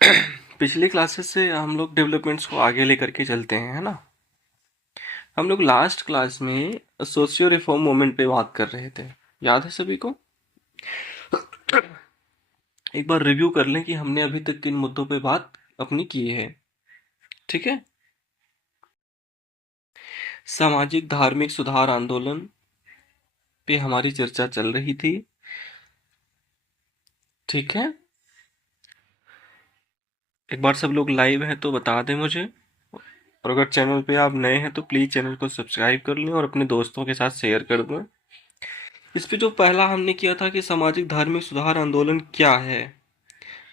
पिछली क्लासेस से हम लोग डेवलपमेंट्स को आगे लेकर के चलते हैं, है ना। हम लोग लास्ट क्लास में सोशियो रिफॉर्म मूवमेंट पे बात कर रहे थे। याद है सभी को? एक बार रिव्यू कर लें कि हमने अभी तक किन मुद्दों पे बात अपनी की है। ठीक है। सामाजिक धार्मिक सुधार आंदोलन पे हमारी चर्चा चल रही थी। ठीक है। एक बार सब लोग लाइव हैं तो बता दें मुझे, और अगर चैनल पे आप नए हैं तो प्लीज चैनल को सब्सक्राइब कर लें और अपने दोस्तों के साथ शेयर कर दें। इस पे जो पहला हमने किया था कि सामाजिक धार्मिक सुधार आंदोलन क्या है।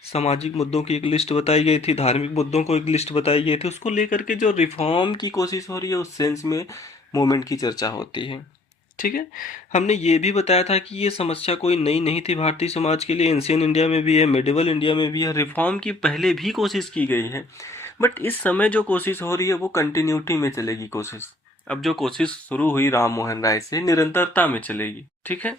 सामाजिक मुद्दों की एक लिस्ट बताई गई थी, धार्मिक मुद्दों को एक लिस्ट बताई गई थी, उसको लेकर के जो रिफॉर्म की कोशिश हो रही है उस सेंस में मूवमेंट की चर्चा होती है। ठीक है। हमने ये भी बताया था कि ये समस्या कोई नई नहीं थी भारतीय समाज के लिए, एंशियन इंडिया में भी है, मिडिवल इंडिया में भी है, रिफॉर्म की पहले भी कोशिश की गई है। बट इस समय जो कोशिश हो रही है वो कंटिन्यूटी में चलेगी कोशिश। अब जो कोशिश शुरू हुई राम मोहन राय से निरंतरता में चलेगी। ठीक है।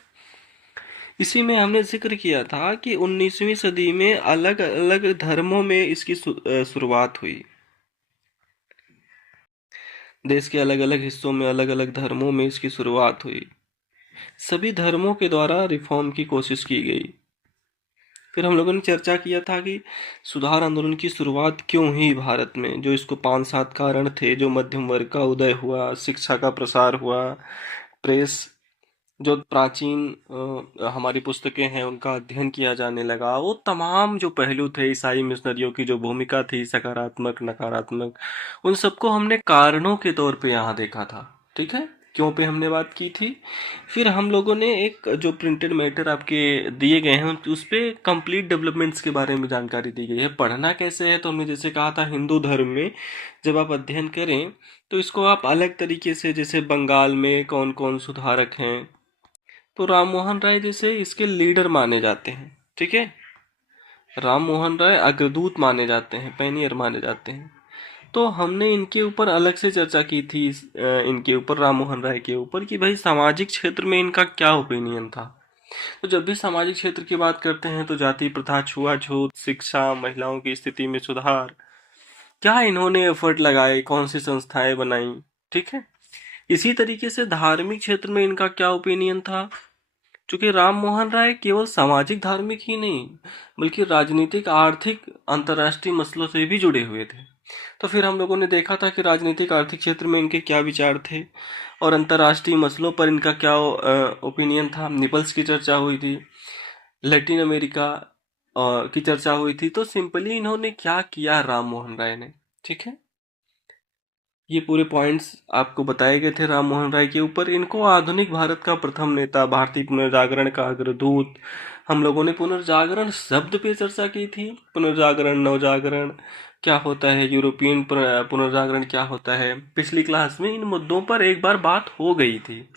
इसी में हमने जिक्र किया था कि 19वीं सदी में अलग अलग धर्मों में इसकी शुरुआत हुई। देश के अलग अलग हिस्सों में अलग अलग धर्मों में इसकी शुरुआत हुई। सभी धर्मों के द्वारा रिफॉर्म की कोशिश की गई। फिर हम लोगों ने चर्चा किया था कि सुधार आंदोलन की शुरुआत क्यों हुई भारत में, जो इसको 5-7 कारण थे। जो मध्यम वर्ग का उदय हुआ, शिक्षा का प्रसार हुआ, प्रेस, जो प्राचीन हमारी पुस्तकें हैं उनका अध्ययन किया जाने लगा, वो तमाम जो पहलू थे, ईसाई मिशनरियों की जो भूमिका थी, सकारात्मक नकारात्मक, उन सबको हमने कारणों के तौर पे यहाँ देखा था। ठीक है। क्यों पे हमने बात की थी। फिर हम लोगों ने एक जो प्रिंटेड मैटर आपके दिए गए हैं उस पे कंप्लीट डेवलपमेंट्स के बारे में जानकारी दी गई है। पढ़ना कैसे है, तो हमने जैसे कहा था हिंदू धर्म में जब आप अध्ययन करें तो इसको आप अलग तरीके से, जैसे बंगाल में कौन कौन सुधारक हैं, तो राम मोहन राय जैसे इसके लीडर माने जाते हैं। ठीक है। राम मोहन राय अग्रदूत माने जाते हैं, पैनियर माने जाते हैं। तो हमने इनके ऊपर अलग से चर्चा की थी, इनके ऊपर, राम मोहन राय के ऊपर, कि भाई सामाजिक क्षेत्र में इनका क्या ओपिनियन था। तो जब भी सामाजिक क्षेत्र की बात करते हैं तो जाति प्रथा, छुआछूत, शिक्षा, महिलाओं की स्थिति में सुधार, क्या इन्होंने एफर्ट लगाए, कौन सी संस्थाएं बनाई। ठीक है। इसी तरीके से धार्मिक क्षेत्र में इनका क्या ओपिनियन था। चूंकि राम मोहन राय केवल सामाजिक धार्मिक ही नहीं बल्कि राजनीतिक, आर्थिक, अंतर्राष्ट्रीय मसलों से भी जुड़े हुए थे। तो फिर हम लोगों ने देखा था कि राजनीतिक आर्थिक क्षेत्र में इनके क्या विचार थे और अंतर्राष्ट्रीय मसलों पर इनका क्या ओपिनियन था। निपल्स की चर्चा हुई थी, लैटिन अमेरिका की चर्चा हुई थी। तो सिंपली इन्होंने क्या किया राम मोहन राय ने। ठीक है। ये पूरे पॉइंट्स आपको बताए गए थे राम मोहन राय के ऊपर। इनको आधुनिक भारत का प्रथम नेता, भारतीय पुनर्जागरण का अग्रदूत, हम लोगों ने पुनर्जागरण शब्द पे चर्चा की थी। पुनर्जागरण, नवजागरण क्या होता है, यूरोपियन पुनर्जागरण क्या होता है, पिछली क्लास में इन मुद्दों पर एक बार बात हो गई थी।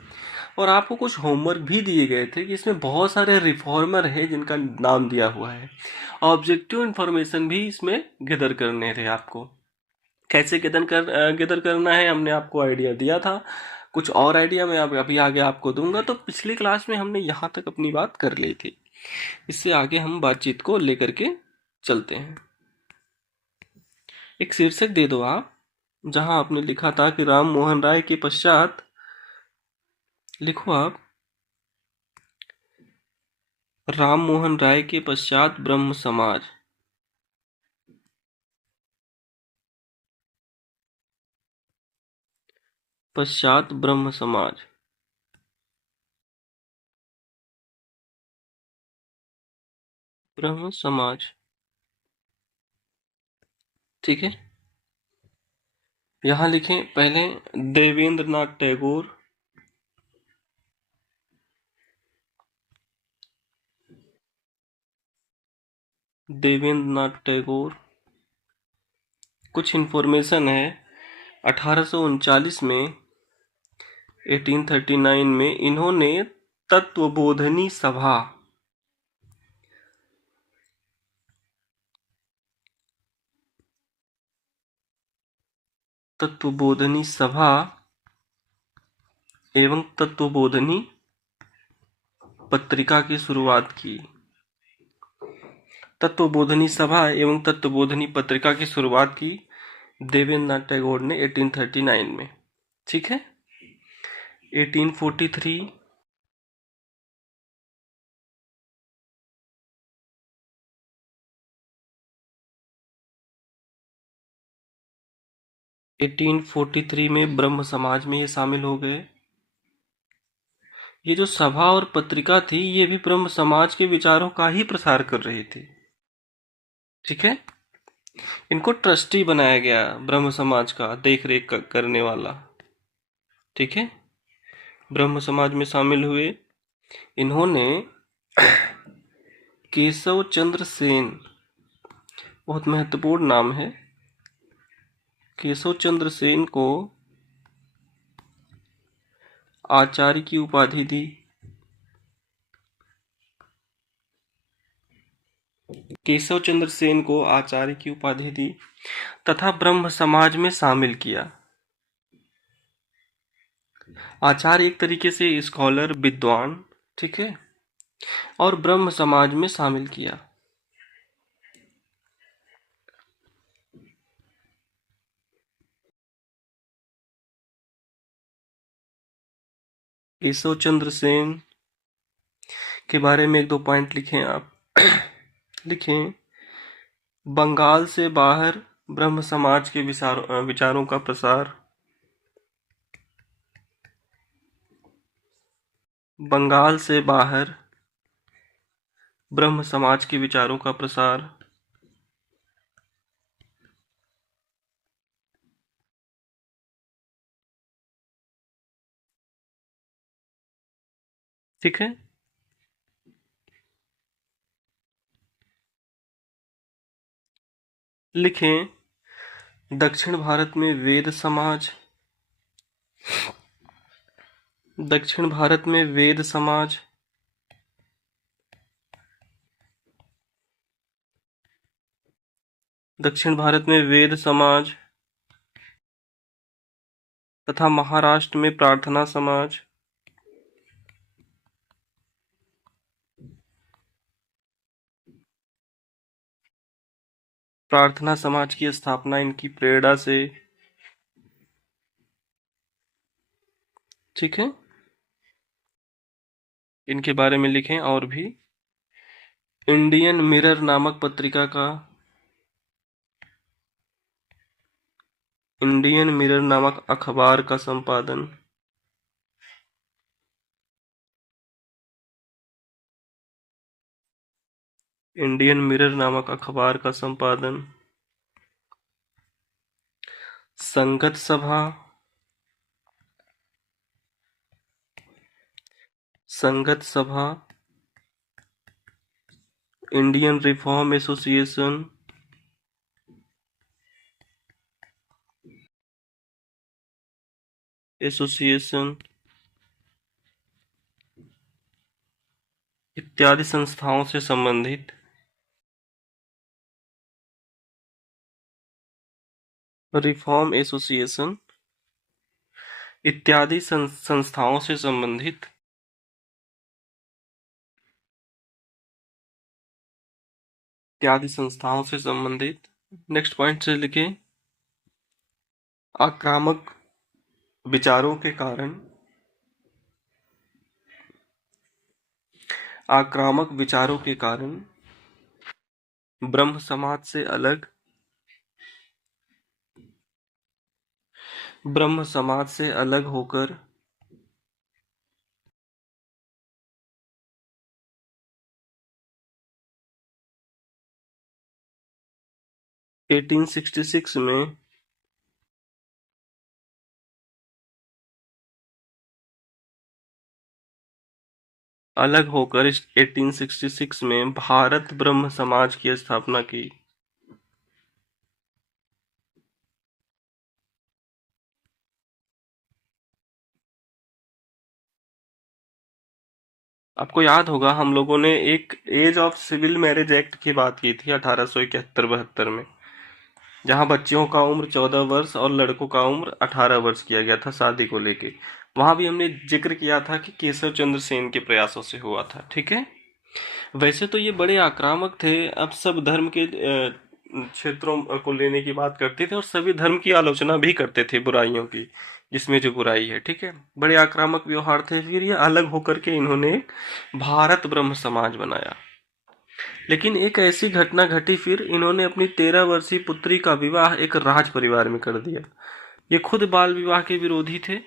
और आपको कुछ होमवर्क भी दिए गए थे कि इसमें बहुत सारे रिफॉर्मर हैं जिनका नाम दिया हुआ है। ऑब्जेक्टिव इंफॉर्मेशन भी इसमें गैदर करने थे आपको। कैसे गैदर करना है हमने आपको आइडिया दिया था। कुछ और आइडिया मैं अभी आगे आपको दूंगा। तो पिछली क्लास में हमने यहाँ तक अपनी बात कर ली थी। इससे आगे हम बातचीत को लेकर के चलते हैं। एक शीर्षक दे दो आप, जहां आपने लिखा था कि राम मोहन राय के पश्चात, लिखो आप, राम मोहन राय के पश्चात ब्रह्म समाज। पश्चात ब्रह्म समाज। ब्रह्म समाज। ठीक है। यहाँ लिखें पहले देवेंद्र नाथ टैगोर, देवेंद्र नाथ टैगोर। कुछ इन्फॉर्मेशन है। 1839 में, 1839 में इन्होंने तत्वबोधनी सभा, तत्वबोधनी सभा एवं तत्वबोधनी पत्रिका की शुरुआत की। तत्वबोधिनी सभा एवं तत्वबोधिनी पत्रिका की शुरुआत की देवेंद्रनाथ टैगोर ने 1839 में। ठीक है। 1843 1843 में ब्रह्म समाज में ये शामिल हो गए। ये जो सभा और पत्रिका थी ये भी ब्रह्म समाज के विचारों का ही प्रसार कर रही थी। ठीक है। इनको ट्रस्टी बनाया गया ब्रह्म समाज का, देख रेख करने वाला। ठीक है। ब्रह्म समाज में शामिल हुए इन्होंने केशव चंद्र सेन, बहुत महत्वपूर्ण नाम है, केशव चंद्र सेन को आचार्य की उपाधि दी। केशव चंद्र सेन को आचार्य की उपाधि दी तथा ब्रह्म समाज में शामिल किया। आचार्य एक तरीके से स्कॉलर, विद्वान, ठीक है, और ब्रह्म समाज में शामिल किया। केशव चंद्र सेन के बारे में एक दो पॉइंट लिखें आप। लिखें, बंगाल से बाहर ब्रह्म समाज के विचारों का प्रसार। बंगाल से बाहर ब्रह्म समाज के विचारों का प्रसार। ठीक है। लिखें, दक्षिण भारत में वेद समाज। दक्षिण भारत में वेद समाज दक्षिण भारत में वेद समाज तथा महाराष्ट्र में प्रार्थना समाज। प्रार्थना समाज की स्थापना इनकी प्रेरणा से। ठीक है। इनके बारे में लिखें और भी। इंडियन मिरर नामक पत्रिका का, इंडियन मिरर नामक अखबार का संपादन। इंडियन मिरर नामक अखबार का संपादन। संगत सभा, संगत सभा, इंडियन रिफॉर्म एसोसिएशन, एसोसिएशन इत्यादि संस्थाओं से संबंधित। रिफॉर्म एसोसिएशन इत्यादि संस्थाओं से संबंधित। इत्यादि संस्थाओं से संबंधित। नेक्स्ट पॉइंट से लिखें, आक्रामक विचारों के कारण, आक्रामक विचारों के कारण ब्रह्म समाज से अलग, ब्रह्म समाज से अलग होकर एटीन 1866 में अलग होकर 1866 में भारत ब्रह्म समाज की स्थापना की। आपको याद होगा हम लोगों ने एक age of civil marriage act की बात की थी 1871-72 में, जहां बच्चियों का उम्र 14 वर्ष और लड़कों का उम्र 18 वर्ष किया गया था शादी को लेके। वहां भी हमने जिक्र किया था कि केशव चंद्र सेन के प्रयासों से हुआ था। ठीक है। वैसे तो ये बड़े आक्रामक थे, अब सब धर्म के क्षेत्रों को लेने की बात करते थे और सभी धर्म की आलोचना भी करते थे बुराइयों की, जिसमें जो बुराई है, ठीक है। बड़े आक्रामक व्यवहार थे। फिर ये अलग होकर के इन्होंने एक भारत ब्रह्म समाज बनाया। लेकिन एक ऐसी घटना घटी, फिर इन्होंने अपनी 13 वर्षीय पुत्री का विवाह एक राज परिवार में कर दिया। ये खुद बाल विवाह के विरोधी थे,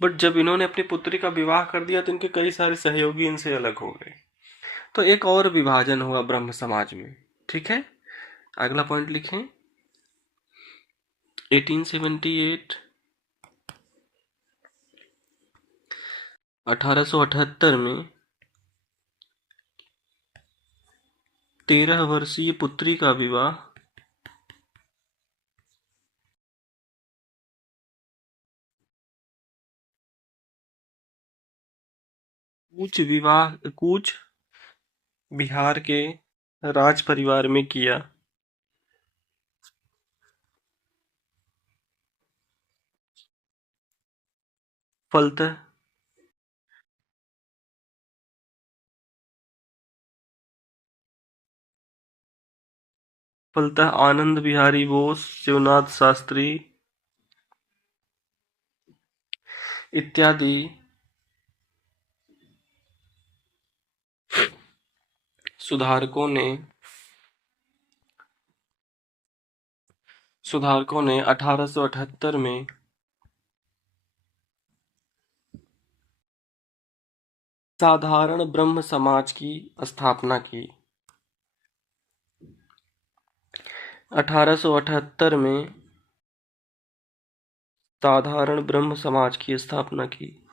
बट जब इन्होंने अपनी पुत्री का विवाह कर दिया तो इनके कई सारे सहयोगी इनसे अलग हो गए। तो एक और विभाजन हुआ ब्रह्म समाज में, ठीक है। अगला पॉइंट लिखें। 1878 1878 में 13 वर्षीय पुत्री का विवाह कूच बिहार के राज परिवार में किया। फलतः आनंद बिहारी बोस, शिवनाथ शास्त्री इत्यादि सुधारकों ने 1878 में साधारण ब्रह्म समाज की स्थापना की। 1878 में साधारण ब्रह्म समाज की स्थापना की।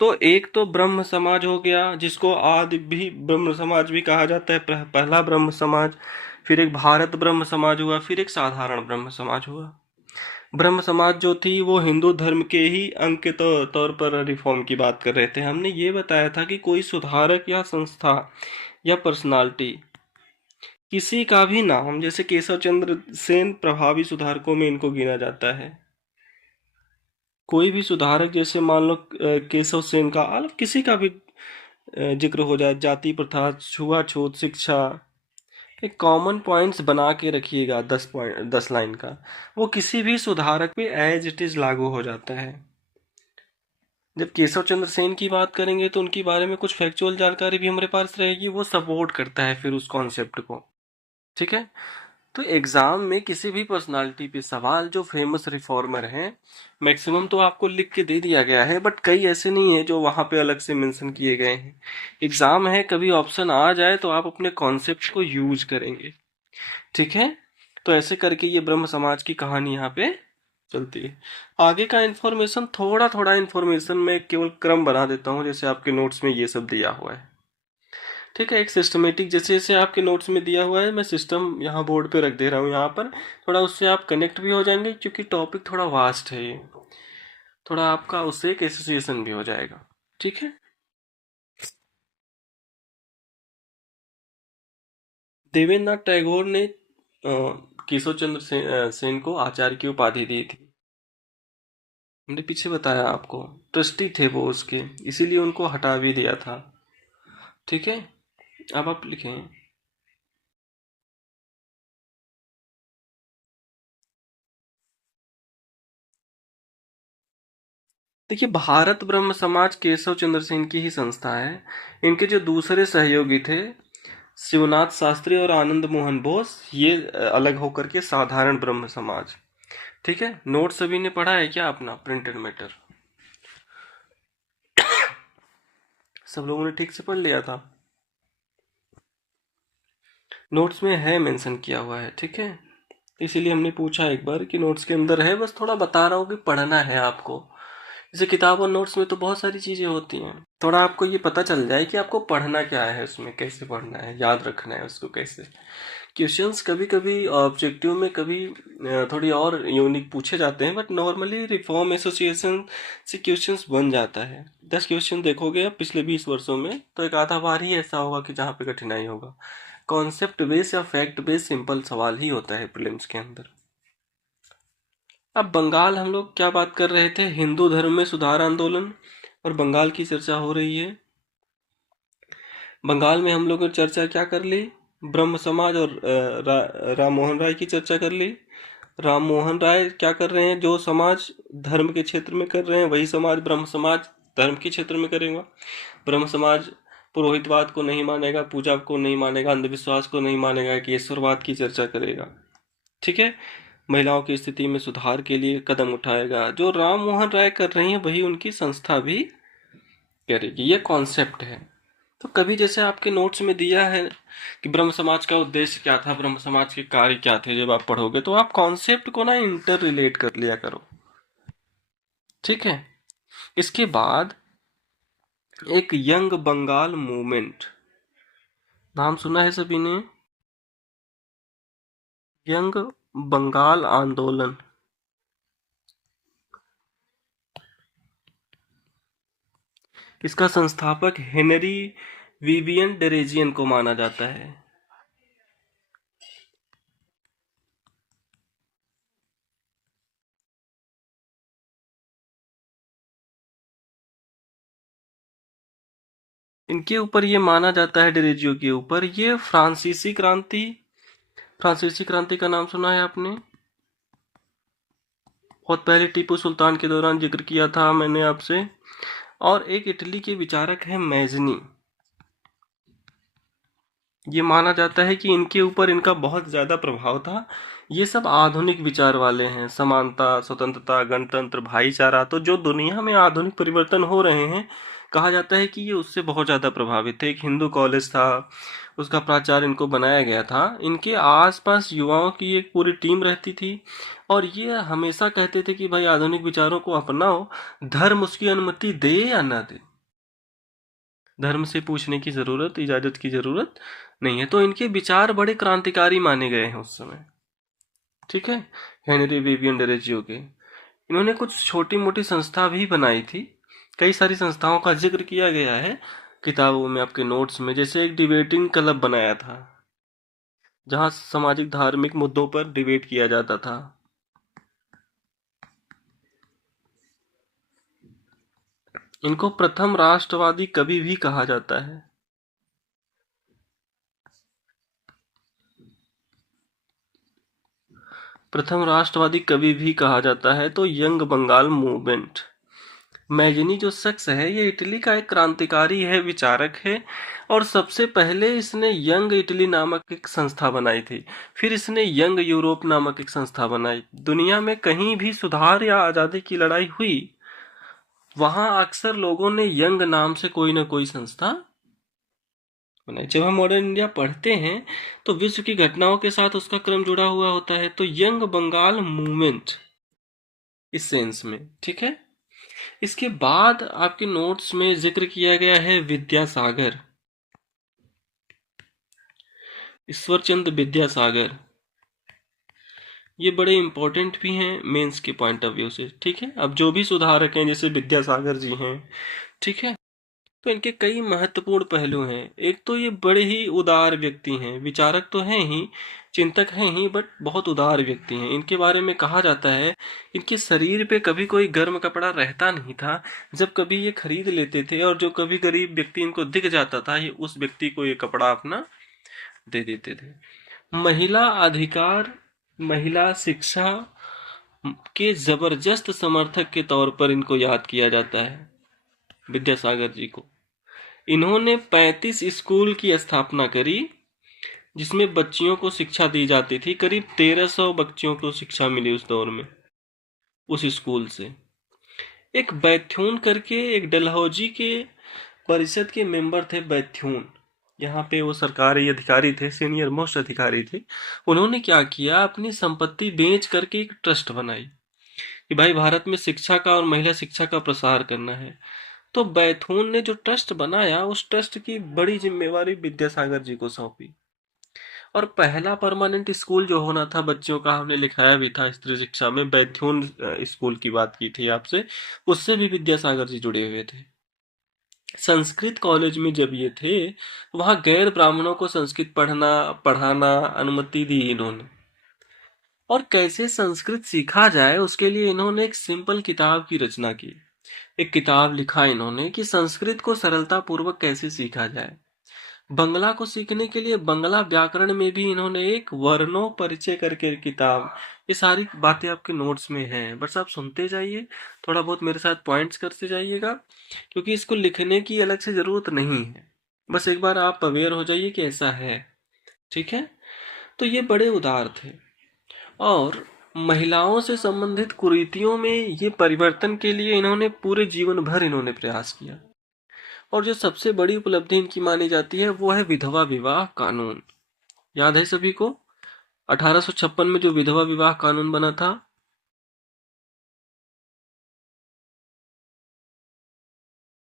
तो एक तो ब्रह्म समाज हो गया, जिसको आदि भी ब्रह्म समाज भी कहा जाता है, पहला ब्रह्म समाज। फिर एक भारत ब्रह्म समाज हुआ, फिर एक साधारण ब्रह्म समाज हुआ। ब्रह्म समाज जो थी वो हिंदू धर्म के ही अंग के तौर पर रिफॉर्म की बात कर रहे थे। हमने ये बताया था कि कोई सुधारक या संस्था या पर्सनालिटी, किसी का भी नाम, जैसे केशव चंद्र सेन प्रभावी सुधारकों में इनको गिना जाता है। कोई भी सुधारक, जैसे मान लो केशव सेन का, किसी का भी जिक्र हो जाए, जाति प्रथा, छुआछूत, शिक्षा, एक कॉमन पॉइंट्स बना के रखिएगा, 10 लाइन का। वो किसी भी सुधारक पे एज इट इज लागू हो जाता है। जब केशव चंद्र सेन की बात करेंगे तो उनके बारे में कुछ फैक्चुअल जानकारी भी हमारे पास रहेगी, वो सपोर्ट करता है फिर उस कॉन्सेप्ट को, ठीक है। तो एग्जाम में किसी भी पर्सनालिटी पे सवाल, जो फेमस रिफॉर्मर हैं, मैक्सिमम तो आपको लिख के दे दिया गया है, बट कई ऐसे नहीं है जो वहां पे अलग से मेंशन किए गए हैं। एग्जाम है, कभी ऑप्शन आ जाए तो आप अपने कॉन्सेप्ट को यूज करेंगे, ठीक है। तो ऐसे करके ये ब्रह्म समाज की कहानी यहाँ पे चलती है। आगे का इन्फॉर्मेशन, थोड़ा थोड़ा इन्फॉर्मेशन मैं केवल क्रम बना देता हूँ, जैसे आपके नोट्स में ये सब दिया हुआ है, ठीक है। एक सिस्टमेटिक, जैसे जैसे आपके नोट्स में दिया हुआ है, मैं सिस्टम यहाँ बोर्ड पे रख दे रहा हूँ यहाँ पर। थोड़ा उससे आप कनेक्ट भी हो जाएंगे, क्योंकि टॉपिक थोड़ा वास्ट है ये, थोड़ा आपका उससे एक एसोसिएशन भी हो जाएगा, ठीक है। देवेंद्र नाथ टैगोर ने केशव चंद्र सेन को आचार्य की उपाधि दी थी। हमने पीछे बताया आपको, ट्रस्टी थे वो उसके, इसीलिए उनको हटा भी दिया था, ठीक है। अब आप लिखें। देखिए, भारत ब्रह्म समाज केशव चंद्र सेन की ही संस्था है। इनके जो दूसरे सहयोगी थे, शिवनाथ शास्त्री और आनंद मोहन बोस, ये अलग होकर के साधारण ब्रह्म समाज, ठीक है। नोट सभी ने पढ़ा है क्या अपना प्रिंटेड मैटर? सब लोगों ने ठीक से पढ़ लिया था? नोट्स में है, मेंशन किया हुआ है, ठीक है। इसीलिए हमने पूछा एक बार कि नोट्स के अंदर है, बस थोड़ा बता रहा हूँ कि पढ़ना है आपको। जैसे किताब और नोट्स में तो बहुत सारी चीजें होती हैं, थोड़ा आपको ये पता चल जाए कि आपको पढ़ना क्या है, उसमें कैसे पढ़ना है, याद रखना है उसको कैसे। क्वेश्चंस कभी कभी ऑब्जेक्टिव में कभी थोड़ी और यूनिक पूछे जाते हैं, बट नॉर्मली रिफॉर्म एसोसिएशन से क्वेश्चंस बन जाता है। 10 क्वेश्चन देखोगे आप पिछले 20 वर्षों में, तो एक आधा बार ही ऐसा होगा कि जहाँ पे कठिनाई होगा। कॉन्सेप्ट बेस्ड या फैक्ट बेस्ड सिंपल सवाल ही होता है प्रीलिम्स के अंदर। अब बंगाल, हम लोग क्या बात कर रहे थे, हिंदू धर्म में सुधार आंदोलन, और बंगाल की चर्चा हो रही है। बंगाल में हम लोगों ने चर्चा क्या कर ली, ब्रह्म समाज और राम मोहन राय की चर्चा कर ली। राम मोहन राय क्या कर रहे हैं, जो समाज धर्म के क्षेत्र में कर रहे हैं वही समाज ब्रह्म समाज धर्म के क्षेत्र में करेगा। ब्रह्म समाज पुरोहितवाद को नहीं मानेगा, पूजा को नहीं मानेगा, अंधविश्वास को नहीं मानेगा, कि ईश्वरवाद की चर्चा करेगा। ठीक है, महिलाओं की स्थिति में सुधार के लिए कदम उठाएगा। जो राम मोहन राय कर रही हैं वही उनकी संस्था भी करेगी। ये कॉन्सेप्ट है। तो कभी जैसे आपके नोट्स में दिया है कि ब्रह्म समाज का उद्देश्य क्या था, ब्रह्म समाज के कार्य क्या थे, जब आप पढ़ोगे तो आप कॉन्सेप्ट को ना इंटर रिलेट कर लिया करो। ठीक है, इसके बाद एक यंग बंगाल मूवमेंट, नाम सुना है सभी ने, यंग बंगाल आंदोलन। इसका संस्थापक हेनरी विवियन डेरेजियन को माना जाता है। इनके ऊपर ये माना जाता है, डेरेजियो के ऊपर, ये फ्रांसीसी क्रांति का नाम सुना है आपने? बहुत पहले टीपू सुल्तान के दौरान जिक्र किया था मैंने आपसे। और एक इटली के विचारक है मैजनी। ये माना जाता है कि इनके ऊपर इनका बहुत ज्यादा प्रभाव था। ये सब आधुनिक विचार वाले हैं, समानता, स्वतंत्रता, गणतंत्र, भाईचारा। तो जो दुनिया में आधुनिक परिवर्तन हो रहे हैं, कहा जाता है कि ये उससे बहुत ज्यादा प्रभावित थे। एक हिंदू कॉलेज था, उसका प्राचार्य इनको बनाया गया था। इनके आसपास युवाओं की एक पूरी टीम रहती थी, और ये हमेशा कहते थे कि भाई आधुनिक विचारों को अपनाओ, धर्म उसकी अनुमति दे या ना दे, धर्म से पूछने की जरूरत, इजाजत की जरूरत नहीं है। तो इनके विचार बड़े क्रांतिकारी माने गए हैं उस समय। ठीक है, हेनरी विवियन डेरेजियो के। इन्होंने कुछ छोटी मोटी संस्था भी बनाई थी। कई सारी संस्थाओं का जिक्र किया गया है किताबों में, आपके नोट्स में। जैसे एक डिबेटिंग क्लब बनाया था, जहां सामाजिक धार्मिक मुद्दों पर डिबेट किया जाता था। इनको प्रथम राष्ट्रवादी कवि भी कहा जाता है। प्रथम राष्ट्रवादी कवि भी कहा जाता है। तो यंग बंगाल मूवमेंट, मैगनी जो शख्स है ये इटली का एक क्रांतिकारी है, विचारक है। और सबसे पहले इसने यंग इटली नामक एक संस्था बनाई थी। फिर इसने यंग यूरोप नामक एक संस्था बनाई। दुनिया में कहीं भी सुधार या आजादी की लड़ाई हुई, वहां अक्सर लोगों ने यंग नाम से कोई ना कोई संस्था बनाई। जब हम मॉडर्न इंडिया पढ़ते हैं तो विश्व की घटनाओं के साथ उसका क्रम जुड़ा हुआ होता है। तो यंग बंगाल मूवमेंट इस सेंस में। ठीक है, इसके बाद आपके नोट्स में जिक्र किया गया है विद्यासागर, ईश्वरचंद विद्यासागर। ये बड़े इंपॉर्टेंट भी हैं मेंस के पॉइंट ऑफ व्यू से। ठीक है, अब जो भी सुधारक हैं जैसे विद्यासागर जी हैं, ठीक है, तो इनके कई महत्वपूर्ण पहलू हैं। एक तो ये बड़े ही उदार व्यक्ति हैं, विचारक तो हैं ही, चिंतक हैं ही, बट बहुत उदार व्यक्ति हैं। इनके बारे में कहा जाता है इनके शरीर पे कभी कोई गर्म कपड़ा रहता नहीं था। जब कभी ये खरीद लेते थे, और जो कभी गरीब व्यक्ति इनको दिख जाता था, ये उस व्यक्ति को ये कपड़ा अपना दे देते थे। महिला अधिकार, महिला शिक्षा के जबरदस्त समर्थक के तौर पर इनको याद किया जाता है, विद्यासागर जी को। इन्होंने 35 स्कूल की स्थापना करी, जिसमें बच्चियों को शिक्षा दी जाती थी। करीब 1300 बच्चियों को शिक्षा मिली उस दौर में, उस स्कूल से। एक बैथ्यून करके एक डलहौजी के परिषद के मेंबर थे, बैथ्यून। यहाँ पे वो सरकारी अधिकारी थे, सीनियर मोस्ट अधिकारी थे। उन्होंने क्या किया, अपनी संपत्ति बेच करके एक ट्रस्ट बनाई कि भाई भारत में शिक्षा का और महिला शिक्षा का प्रसार करना है। तो बैथून ने जो ट्रस्ट बनाया, उस ट्रस्ट की बड़ी जिम्मेवारी विद्यासागर जी को सौंपी। और पहला परमानेंट स्कूल जो होना था बच्चों का, हमने लिखाया भी था स्त्री शिक्षा में, बैथ्यून स्कूल की बात की थी आपसे, उससे भी विद्यासागर जी जुड़े हुए थे। संस्कृत कॉलेज में जब ये थे, वहां गैर ब्राह्मणों को संस्कृत पढ़ना पढ़ाना अनुमति दी इन्होंने। और कैसे संस्कृत सीखा जाए उसके लिए इन्होंने एक सिंपल किताब की रचना की। एक किताब लिखा इन्होंने कि संस्कृत को सरलता पूर्वक कैसे सीखा जाए। बंगला को सीखने के लिए बंगला व्याकरण में भी इन्होंने एक वर्णों परिचय करके किताब, ये सारी बातें आपके नोट्स में हैं, बस आप सुनते जाइए, थोड़ा बहुत मेरे साथ पॉइंट्स करते जाइएगा, क्योंकि इसको लिखने की अलग से जरूरत नहीं है, बस एक बार आप अवेयर हो जाइए कि ऐसा है। ठीक है, तो ये बड़े उदार थे और महिलाओं से संबंधित कुरीतियों में ये परिवर्तन के लिए इन्होंने पूरे जीवन भर इन्होंने प्रयास किया। और जो सबसे बड़ी उपलब्धि इनकी मानी जाती है वो है विधवा विवाह कानून। याद है सभी को 1856 में जो विधवा विवाह कानून बना था।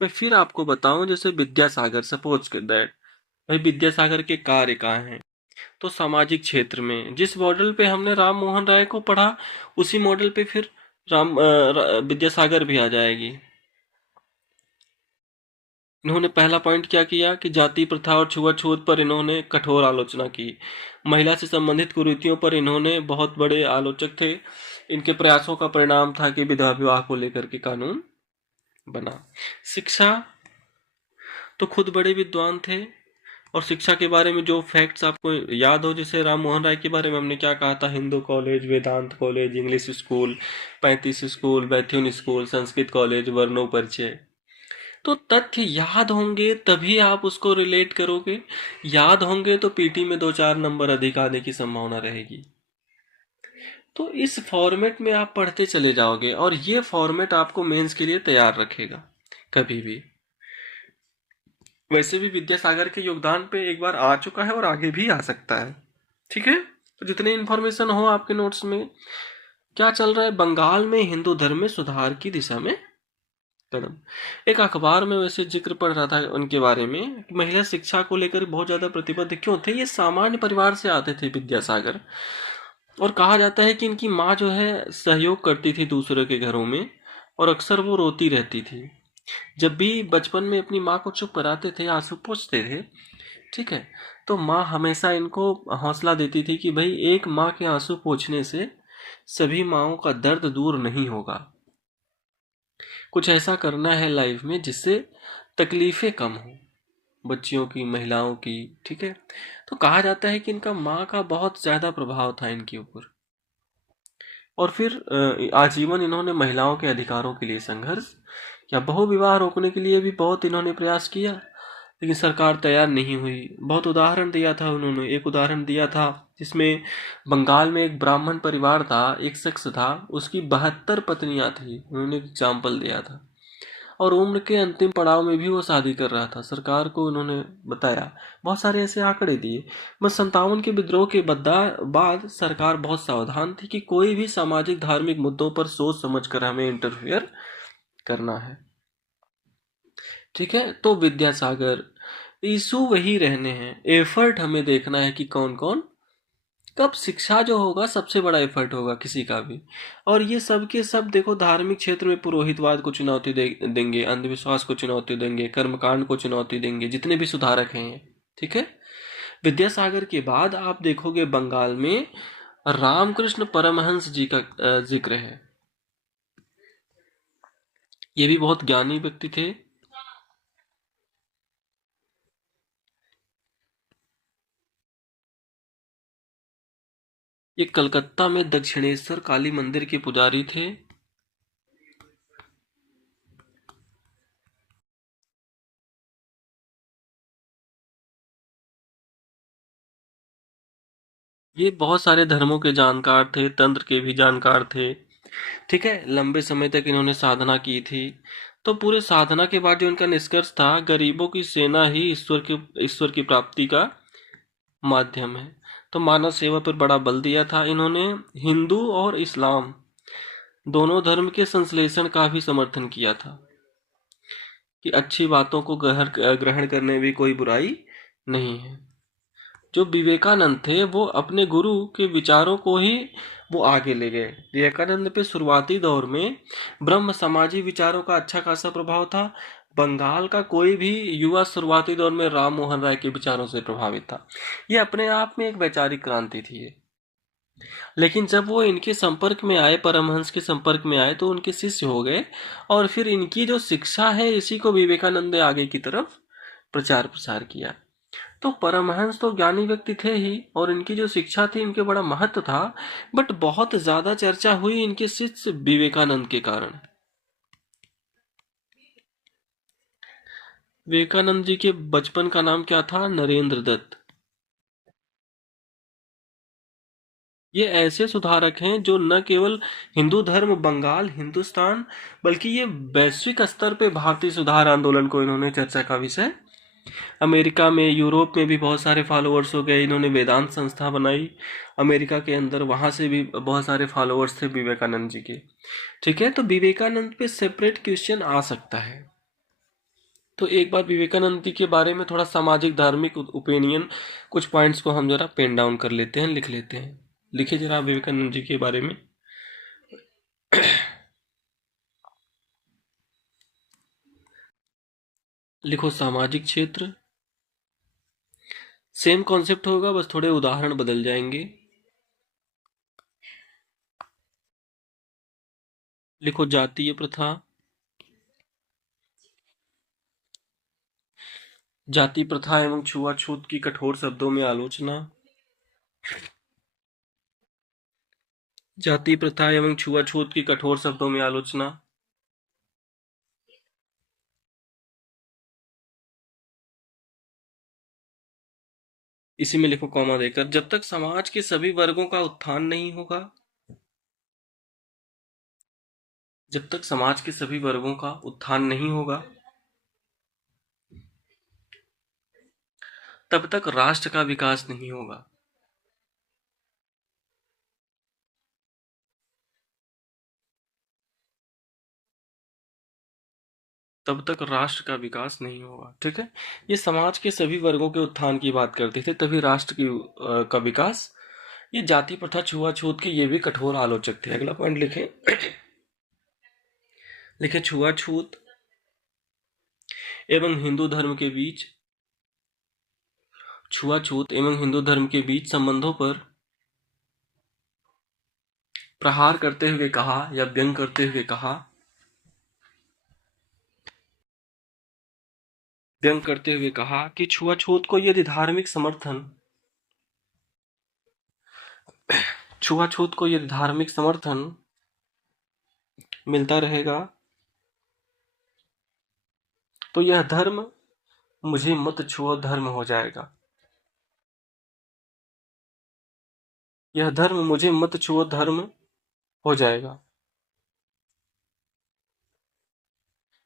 मैं फिर आपको बताऊं, जैसे विद्यासागर, सपोज दैट भाई विद्यासागर के कार्य कहाँ हैं, तो सामाजिक क्षेत्र में जिस मॉडल पे हमने राम मोहन राय को पढ़ा, उसी मॉडल पे फिर विद्यासागर भी आ जाएगी। इन्होंने पहला पॉइंट क्या किया कि जाति प्रथा और छुआछूत पर इन्होंने कठोर आलोचना की। महिला से संबंधित कुरीतियों पर इन्होंने, बहुत बड़े आलोचक थे, इनके प्रयासों का परिणाम था कि विधवा विवाह को लेकर के कानून बना। शिक्षा, तो खुद बड़े विद्वान थे और शिक्षा के बारे में जो फैक्ट्स आपको याद हो, जैसे राम मोहन राय के बारे में हमने क्या कहा था, Hindu college, Vedanta college, English school, 35 school, Bethune school, Sanskrit college, वर्णों परिचय। तो तथ्य याद होंगे तभी आप उसको रिलेट करोगे, याद होंगे तो पीटी में 2-4 नंबर अधिक आने की संभावना रहेगी। तो इस फॉर्मेट में आप पढ़ते चले जाओगे और ये फॉर्मेट आपको मेंस के लिए तैयार रखेगा कभी भी। वैसे भी विद्यासागर के योगदान पे एक बार आ चुका है और आगे भी आ सकता है। ठीक है, तो जितने इन्फॉर्मेशन हो आपके नोट्स में। क्या चल रहा है बंगाल में हिंदू धर्म में सुधार की दिशा में कदम। एक अखबार में वैसे जिक्र पढ़ रहा था उनके बारे में, महिला शिक्षा को लेकर बहुत ज्यादा प्रतिबद्ध क्यों थे। ये सामान्य परिवार से आते थे विद्यासागर, और कहा जाता है कि इनकी माँ जो है सहयोग करती थी दूसरे के घरों में, और अक्सर वो रोती रहती थी। जब भी बचपन में अपनी माँ को चुप कराते थे, आंसू पोंछते थे, ठीक है, तो माँ हमेशा इनको हौसला देती थी कि भाई एक माँ के आंसू पोंछने से सभी माँओं का दर्द दूर नहीं होगा, कुछ ऐसा करना है लाइफ में जिससे तकलीफें कम हो बच्चियों की, महिलाओं की। ठीक है, तो कहा जाता है कि इनका माँ का बहुत ज्यादा प्रभाव था इनके ऊपर। और फिर आजीवन इन्होंने महिलाओं के अधिकारों के लिए संघर्ष या बहु विवाह रोकने के लिए भी बहुत इन्होंने प्रयास किया, लेकिन सरकार तैयार नहीं हुई। बहुत उदाहरण दिया था उन्होंने, एक उदाहरण दिया था जिसमें बंगाल में एक ब्राह्मण परिवार था, एक शख्स था, उसकी 72 पत्नियां थी, उन्होंने एग्जाम्पल दिया था, और उम्र के अंतिम पड़ाव में भी वो शादी कर रहा था। सरकार को उन्होंने बताया, बहुत सारे ऐसे आंकड़े दिए। बस 57 के विद्रोह के बाद सरकार बहुत सावधान थी कि कोई भी सामाजिक धार्मिक मुद्दों पर सोच समझ कर हमें इंटरफेयर करना है। ठीक है, तो विद्यासागर, इशू वही रहने हैं, एफर्ट हमें देखना है कि कौन कौन कब। शिक्षा जो होगा सबसे बड़ा एफर्ट होगा किसी का भी। और ये सब के सब देखो, धार्मिक क्षेत्र में पुरोहितवाद को चुनौती देंगे, अंधविश्वास को चुनौती देंगे, कर्मकांड को चुनौती देंगे, जितने भी सुधारक हैं। ठीक है, विद्यासागर के बाद आप देखोगे बंगाल में रामकृष्ण परमहंस जी का जिक्र है। ये भी बहुत ज्ञानी व्यक्ति थे। ये कलकत्ता में दक्षिणेश्वर काली मंदिर के पुजारी थे। ये बहुत सारे धर्मों के जानकार थे, तंत्र के भी जानकार थे। ठीक है, लंबे समय तक इन्होंने साधना की थी। तो पूरे साधना के बाद जो इनका निष्कर्ष था, गरीबों की सेना ही ईश्वर की प्राप्ति का माध्यम है। तो मानव सेवा पर बड़ा बल दिया था इन्होंने। हिंदू और इस्लाम दोनों धर्म के संश्लेषण का भी समर्थन किया था कि अच्छी बातों को ग्रहण करने में कोई बुराई नहीं है। जो विवेकानंद थे वो अपने गुरु के विचारों को ही वो आगे ले गए। विवेकानंद पे शुरुआती दौर में ब्रह्म समाजी विचारों का अच्छा खासा प्रभाव था। बंगाल का कोई भी युवा शुरुआती दौर में राम मोहन राय के विचारों से प्रभावित था। ये अपने आप में एक वैचारिक क्रांति थी ये। लेकिन जब वो इनके संपर्क में आए, परमहंस के संपर्क में आए, तो उनके शिष्य हो गए और फिर इनकी जो शिक्षा है इसी को विवेकानंद ने आगे की तरफ प्रचार प्रसार किया। तो परमहंस तो ज्ञानी व्यक्ति थे ही और इनकी जो शिक्षा थी इनके बड़ा महत्व था। बट बहुत ज्यादा चर्चा हुई इनके शिष्य विवेकानंद के कारण। विवेकानंद जी के बचपन का नाम क्या था? नरेंद्र दत्त। ये ऐसे सुधारक हैं जो न केवल हिंदू धर्म, बंगाल, हिंदुस्तान, बल्कि ये वैश्विक स्तर पे भारतीय सुधार आंदोलन को इन्होंने चर्चा का विषय। अमेरिका में, यूरोप में भी बहुत सारे फॉलोअर्स हो गए। इन्होंने वेदांत संस्था बनाई अमेरिका के अंदर, वहां से भी बहुत सारे फॉलोअर्स थे विवेकानंद जी के। ठीक है, तो विवेकानंद पे सेपरेट क्वेश्चन आ सकता है। तो एक बार विवेकानंद जी के बारे में थोड़ा सामाजिक धार्मिक ओपिनियन, कुछ पॉइंट्स को हम जरा पेन डाउन कर लेते हैं, लिख लेते हैं। लिखिए जरा विवेकानंद जी के बारे में। लिखो सामाजिक क्षेत्र। सेम कॉन्सेप्ट होगा, बस थोड़े उदाहरण बदल जाएंगे। लिखो जातीय प्रथा। जाति प्रथा एवं छुआछूत की कठोर शब्दों में आलोचना। जाति प्रथा एवं छुआछूत की कठोर शब्दों में आलोचना। इसी में लिखो कॉमा देकर, जब तक समाज के सभी वर्गों का उत्थान नहीं होगा, जब तक समाज के सभी वर्गों का उत्थान नहीं होगा, तब तक राष्ट्र का विकास नहीं होगा। तब तक राष्ट्र का विकास नहीं होगा। ठीक है, ये समाज के सभी वर्गों के उत्थान की बात करते थे, तभी राष्ट्र की का विकास। ये जाति प्रथा छुआछूत के ये भी कठोर आलोचक थे। अगला पॉइंट लिखें। लिखे छुआछूत एवं हिंदू धर्म के बीच, छुआछूत एवं हिंदू धर्म के बीच संबंधों पर प्रहार करते हुए कहा या व्यंग करते हुए कहा, व्यंग करते हुए कहा कि छुआछूत को यदि धार्मिक समर्थन, छुआछूत को यदि धार्मिक समर्थन मिलता रहेगा तो यह धर्म मुझे मत छुओ धर्म हो जाएगा। यह धर्म मुझे मत छुओ धर्म हो जाएगा।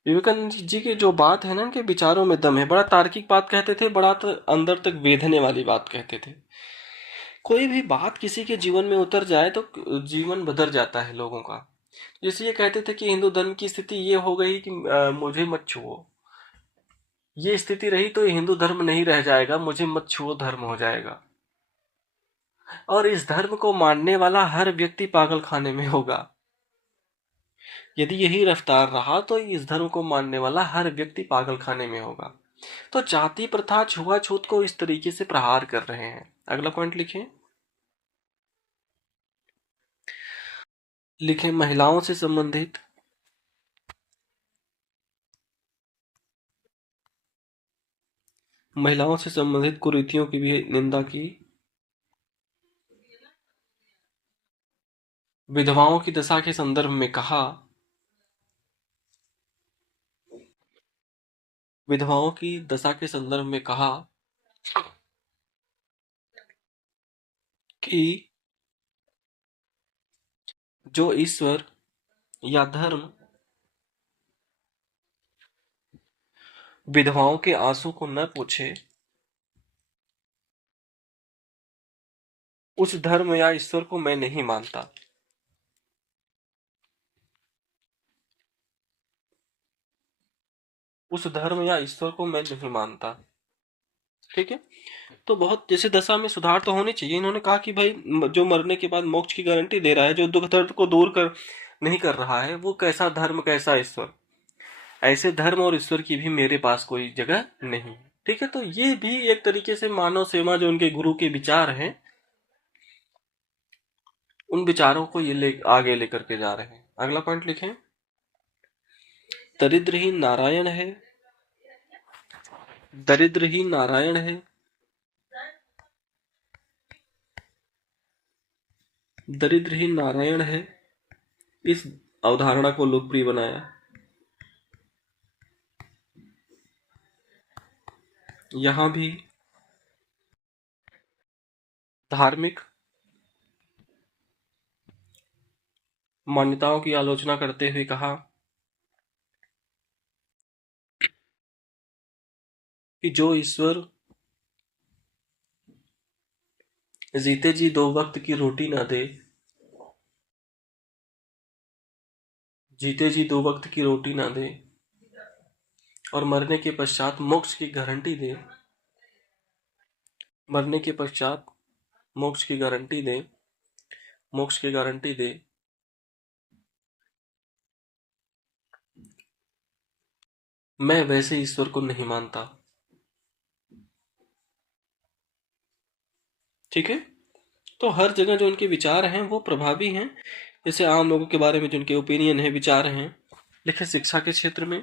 विवेकानंद जी की जो बात है ना, इनके विचारों में दम है। बड़ा तार्किक बात कहते थे, बड़ा अंदर तक वेधने वाली बात कहते थे। कोई भी बात किसी के जीवन में उतर जाए तो जीवन बदल जाता है लोगों का। जैसे ये कहते थे कि हिंदू धर्म की स्थिति ये हो गई कि मुझे मत छुओ, ये स्थिति रही तो ये हिंदू धर्म नहीं रह जाएगा, मुझे मत छुओ धर्म हो जाएगा। और इस धर्म को मानने वाला हर व्यक्ति पागल खाने में होगा। यदि यही रफ्तार रहा तो इस धर्म को मानने वाला हर व्यक्ति पागल खाने में होगा। तो जाति प्रथा छुआछूत को इस तरीके से प्रहार कर रहे हैं। अगला पॉइंट लिखें। लिखें महिलाओं से संबंधित, महिलाओं से संबंधित कुरीतियों की भी निंदा की। विधवाओं की दशा के संदर्भ में कहा, विधवाओं की दशा के संदर्भ में कहा कि जो ईश्वर या धर्म विधवाओं के आंसू को न पूछे, उस धर्म या ईश्वर को मैं नहीं मानता। उस धर्म या ईश्वर को मैं नहीं मानता। ठीक है, तो बहुत जैसे दशा में सुधार तो होनी चाहिए। इन्होंने कहा कि भाई जो मरने के बाद मोक्ष की गारंटी दे रहा है, जो दुख दर्द को दूर कर नहीं कर रहा है, वो कैसा धर्म कैसा ईश्वर। ऐसे धर्म और ईश्वर की भी मेरे पास कोई जगह नहीं। ठीक है, तो ये भी एक तरीके से मानव सेवा, जो उनके गुरु के विचार हैं, उन विचारों को ये आगे लेकर के जा रहे हैं। अगला पॉइंट लिखें, दरिद्र ही नारायण है। दरिद्र ही नारायण है। दरिद्र ही नारायण है, इस अवधारणा को लोकप्रिय बनाया। यहां भी धार्मिक मान्यताओं की आलोचना करते हुए कहा कि जो ईश्वर जीते जी दो वक्त की रोटी ना दे, जीते जी दो वक्त की रोटी ना दे और मरने के पश्चात मोक्ष की गारंटी दे, मरने के पश्चात मोक्ष की गारंटी दे, मोक्ष की गारंटी दे, मैं वैसे ईश्वर को नहीं मानता। ठीक है, तो हर जगह जो उनके विचार हैं वो प्रभावी हैं। जैसे आम लोगों के बारे में जो उनके ओपिनियन है, विचार हैं। लिखे शिक्षा के क्षेत्र में,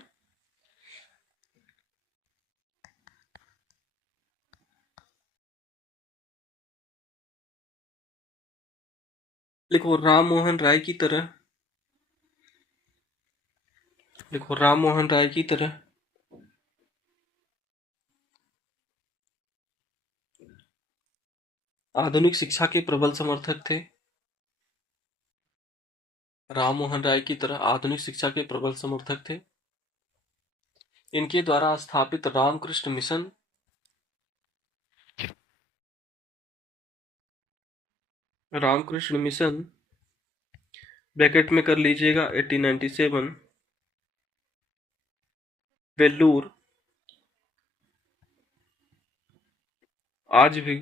लिखो राम मोहन राय की तरह, लिखो राम मोहन राय की तरह आधुनिक शिक्षा के प्रबल समर्थक थे। राम मोहन राय की तरह आधुनिक शिक्षा के प्रबल समर्थक थे। इनके द्वारा स्थापित Ramakrishna mission, Ramakrishna mission bracket में कर लीजिएगा 1897, वेल्लूर, आज भी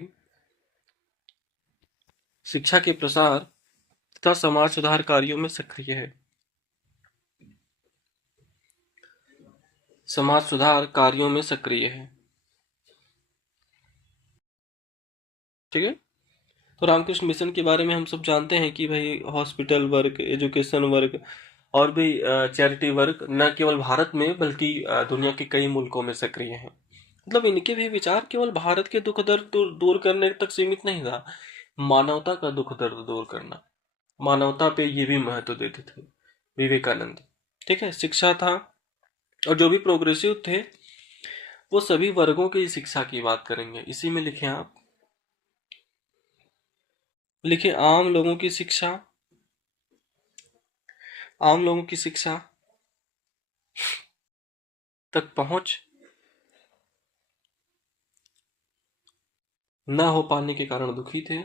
शिक्षा के प्रसार तथा समाज सुधार कार्यों में सक्रिय है। समाज सुधार कार्यों में सक्रिय है। ठीक है, तो रामकृष्ण मिशन के बारे में हम सब जानते हैं कि भाई हॉस्पिटल वर्क, एजुकेशन वर्क और भी चैरिटी वर्क न केवल भारत में बल्कि दुनिया के कई मुल्कों में सक्रिय हैं। मतलब इनके भी विचार केवल भारत के दुख दर्द दूर करने तक सीमित नहीं था, मानवता का दुख दर्द दूर करना, मानवता पे ये भी महत्व देते थे विवेकानंद। ठीक है, शिक्षा था, और जो भी प्रोग्रेसिव थे वो सभी वर्गों की शिक्षा की बात करेंगे। इसी में लिखे आप, लिखे आम लोगों की शिक्षा, आम लोगों की शिक्षा तक पहुंच न हो पाने के कारण दुखी थे।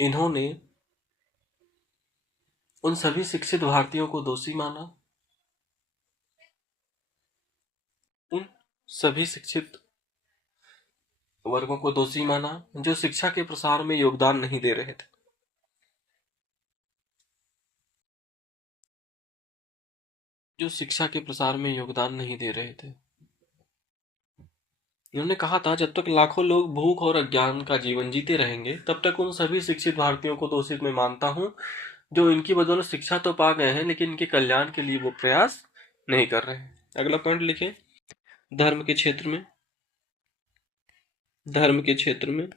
इन्होंने उन सभी शिक्षित भारतीयों को दोषी माना, उन सभी शिक्षित वर्गों को दोषी माना जो शिक्षा के प्रसार में योगदान नहीं दे रहे थे, जो शिक्षा के प्रसार में योगदान नहीं दे रहे थे। इन्होंने कहा था जब तक लाखों लोग भूख और अज्ञान का जीवन जीते रहेंगे तब तक उन सभी शिक्षित भारतीयों को दोषी मैं मानता हूं जो इनकी बदौलत शिक्षा तो पा गए हैं लेकिन इनके कल्याण के लिए वो प्रयास नहीं कर रहे हैं। अगला पॉइंट लिखे, धर्म के क्षेत्र में, धर्म के क्षेत्र में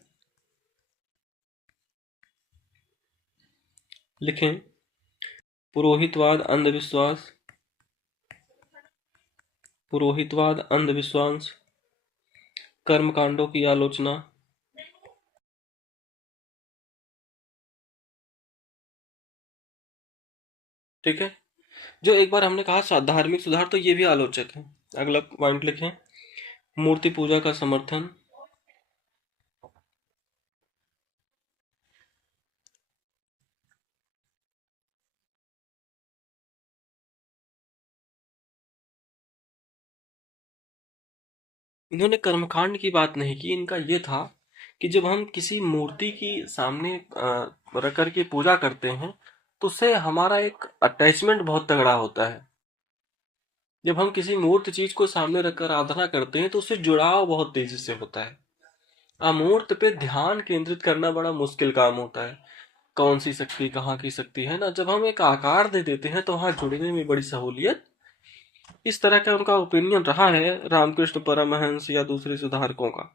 लिखें पुरोहितवाद अंधविश्वास, पुरोहितवाद अंधविश्वास, कर्मकांडों की आलोचना, ठीक है, जो एक बार हमने कहा धार्मिक सुधार, तो ये भी आलोचक है। अगला पॉइंट लिखें, मूर्ति पूजा का समर्थन, इन्होंने कर्मकांड की बात नहीं की। इनका ये था कि जब हम किसी मूर्ति की सामने रख करके पूजा करते हैं तो उससे हमारा एक अटैचमेंट बहुत तगड़ा होता है। जब हम किसी मूर्त चीज को सामने रखकर आराधना करते हैं तो उससे जुड़ाव बहुत तेजी से होता है। अमूर्त पे ध्यान केंद्रित करना बड़ा मुश्किल काम होता है। कौन सी शक्ति कहाँ की शक्ति है ना, जब हम एक आकार दे देते हैं तो वहां जुड़ने में बड़ी सहूलियत। इस तरह का उनका ओपिनियन रहा है रामकृष्ण परमहंस या दूसरे सुधारकों का।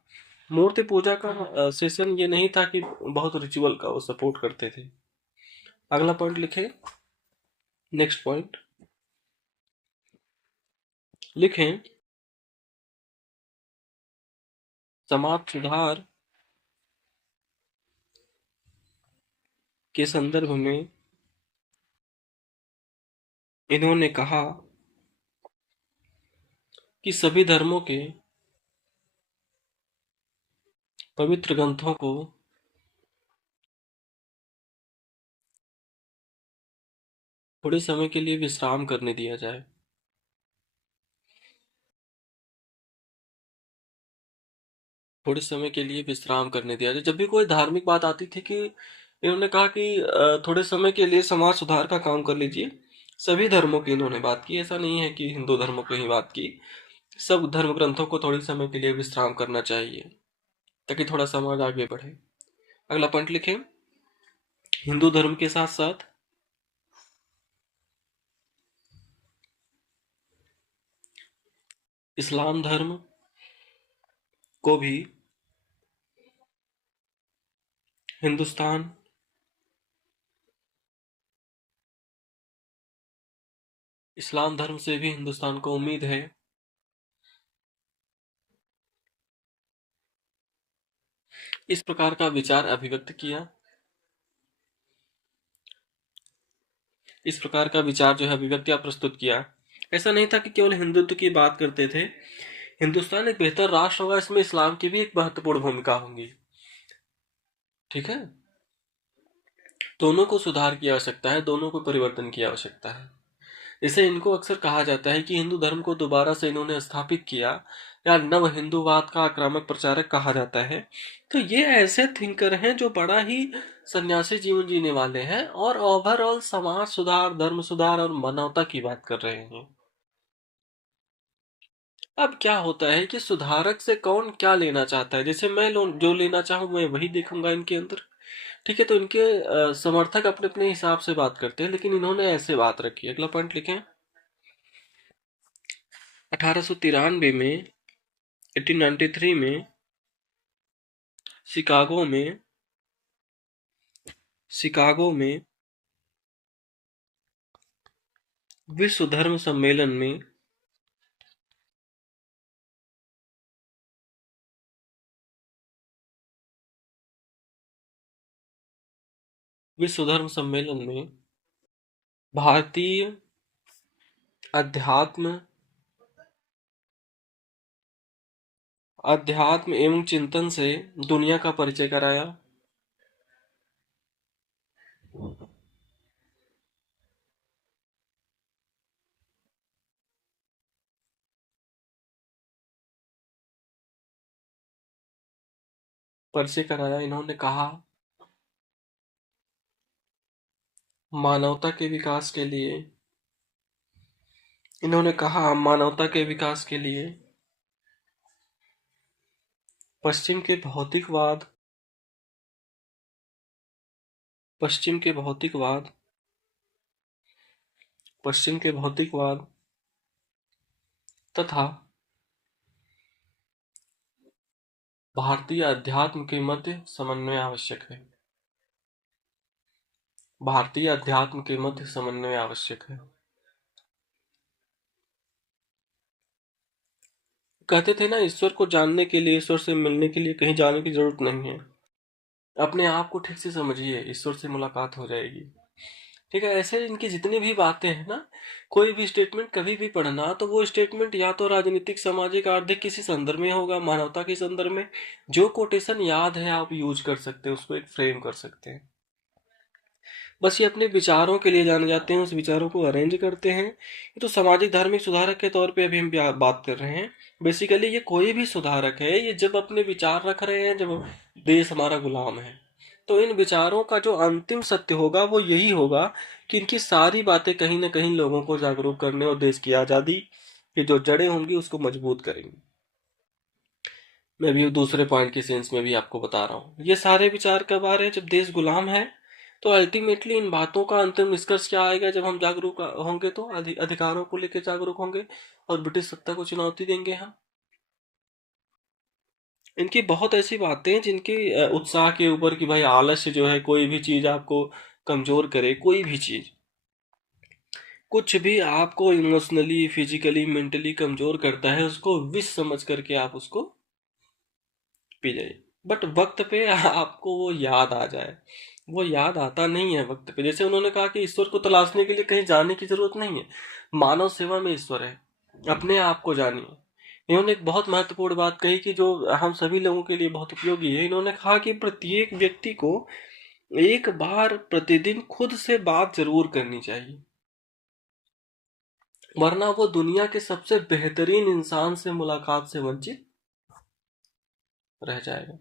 मूर्ति पूजा का सेशन ये नहीं था कि बहुत रिचुअल का वो सपोर्ट करते थे। अगला पॉइंट लिखे, नेक्स्ट पॉइंट लिखें, समाज सुधार के संदर्भ में इन्होंने कहा कि सभी धर्मों के पवित्र ग्रंथों को थोड़े समय के लिए विश्राम करने दिया जाए। थोड़े समय के लिए विश्राम करने दिया जाए। जब भी कोई धार्मिक बात आती थी कि इन्होंने कहा कि थोड़े समय के लिए समाज सुधार का काम कर लीजिए। सभी धर्मों की इन्होंने बात की, ऐसा नहीं है कि हिंदू धर्मों की ही बात की। सब धर्म ग्रंथों को थोड़े समय के लिए विश्राम करना चाहिए ताकि थोड़ा समाज आगे बढ़े। अगला पॉइंट लिखें, हिंदू धर्म के साथ साथ इस्लाम धर्म को भी हिंदुस्तान इस्लाम धर्म से भी हिंदुस्तान को उम्मीद है इस प्रकार का विचार अभिव्यक्त किया। इस प्रकार का विचार जो है अभिव्यक्त या प्रस्तुत किया। ऐसा नहीं था कि केवल हिंदुत्व की बात करते थे। हिंदुस्तान एक बेहतर राष्ट्र होगा, इसमें इस्लाम की भी एक महत्वपूर्ण भूमिका होगी। ठीक है, दोनों को सुधार की आवश्यकता है, दोनों को परिवर्तन की आवश्यकता है। इसे इनको अक्सर कहा जाता है कि हिंदू धर्म को दोबारा से इन्होंने स्थापित किया या नव हिंदूवाद का आक्रामक प्रचारक कहा जाता है। तो ये ऐसे थिंकर हैं जो बड़ा ही सन्यासी जीवन जीने वाले हैं और ओवरऑल समाज सुधार, धर्म सुधार और मानवता की बात कर रहे हैं। अब क्या होता है कि सुधारक से कौन क्या लेना चाहता है, जैसे मैं जो लेना चाहूँ मैं वही देखूंगा इनके अंदर। ठीक है, तो इनके समर्थक अपने अपने हिसाब से बात करते हैं, लेकिन इन्होंने ऐसे बात रखी है। अगला पॉइंट लिखें, 1893 में 1893 में शिकागो में शिकागो में विश्व धर्म सम्मेलन में विश्व धर्म सम्मेलन में भारतीय अध्यात्म अध्यात्म एवं चिंतन से दुनिया का परिचय कराया। इन्होंने कहा मानवता के विकास के लिए इन्होंने कहा मानवता के विकास के लिए पश्चिम के भौतिकवाद पश्चिम के भौतिकवाद पश्चिम के भौतिकवाद तथा भारतीय अध्यात्म के मध्य समन्वय आवश्यक है। भारतीय अध्यात्म के मध्य समन्वय आवश्यक है। कहते थे ना, ईश्वर को जानने के लिए, ईश्वर से मिलने के लिए कहीं जाने की जरूरत नहीं है। अपने आप को ठीक से समझिए, ईश्वर से मुलाकात हो जाएगी। ठीक है, ऐसे इनकी जितनी भी बातें हैं ना, कोई भी स्टेटमेंट कभी भी पढ़ना तो वो स्टेटमेंट या तो राजनीतिक, सामाजिक, आर्थिक किसी संदर्भ में होगा, मानवता के संदर्भ में। जो कोटेशन याद है आप यूज कर सकते हैं, उसको एक फ्रेम कर सकते हैं। बस ये अपने विचारों के लिए जाने जाते हैं, उस विचारों को अरेंज करते हैं। ये तो सामाजिक धार्मिक सुधारक के तौर पे अभी हम बात कर रहे हैं। बेसिकली ये कोई भी सुधारक है, ये जब अपने विचार रख रहे हैं, जब देश हमारा गुलाम है, तो इन विचारों का जो अंतिम सत्य होगा वो यही होगा कि इनकी सारी बातें कहीं ना कहीं लोगों को जागरूक करने और देश की आज़ादी की जो जड़ें होंगी उसको मजबूत करेंगी। मैं भी दूसरे पॉइंट के सेंस में भी आपको बता रहा हूँ, ये सारे विचार कब आ रहे हैं? जब देश गुलाम है। तो अल्टीमेटली इन बातों का अंतिम निष्कर्ष क्या आएगा? जब हम जागरूक होंगे, तो अधिकारों को लेकर जागरूक होंगे और ब्रिटिश सत्ता को चुनौती देंगे हम। इनकी बहुत ऐसी बातें हैं जिनके उत्साह के ऊपर, कि भाई आलस्य जो है, कोई भी चीज आपको कमजोर करे, कोई भी चीज, कुछ भी आपको इमोशनली फिजिकली मेंटली कमजोर करता है, उसको विष समझ करके आप उसको पी जाइए। बट वक्त पे आपको वो याद आ जाए, वो याद आता नहीं है वक्त पे। जैसे उन्होंने कहा कि ईश्वर को तलाशने के लिए कहीं जाने की जरूरत नहीं है, मानव सेवा में ईश्वर है, अपने आप को जानिए। इन्होंने एक बहुत महत्वपूर्ण बात कही कि जो हम सभी लोगों के लिए बहुत उपयोगी है। इन्होंने कहा कि प्रत्येक व्यक्ति को एक बार प्रतिदिन खुद से बात जरूर करनी चाहिए, वरना वो दुनिया के सबसे बेहतरीन इंसान से मुलाकात से वंचित रह जाएगा।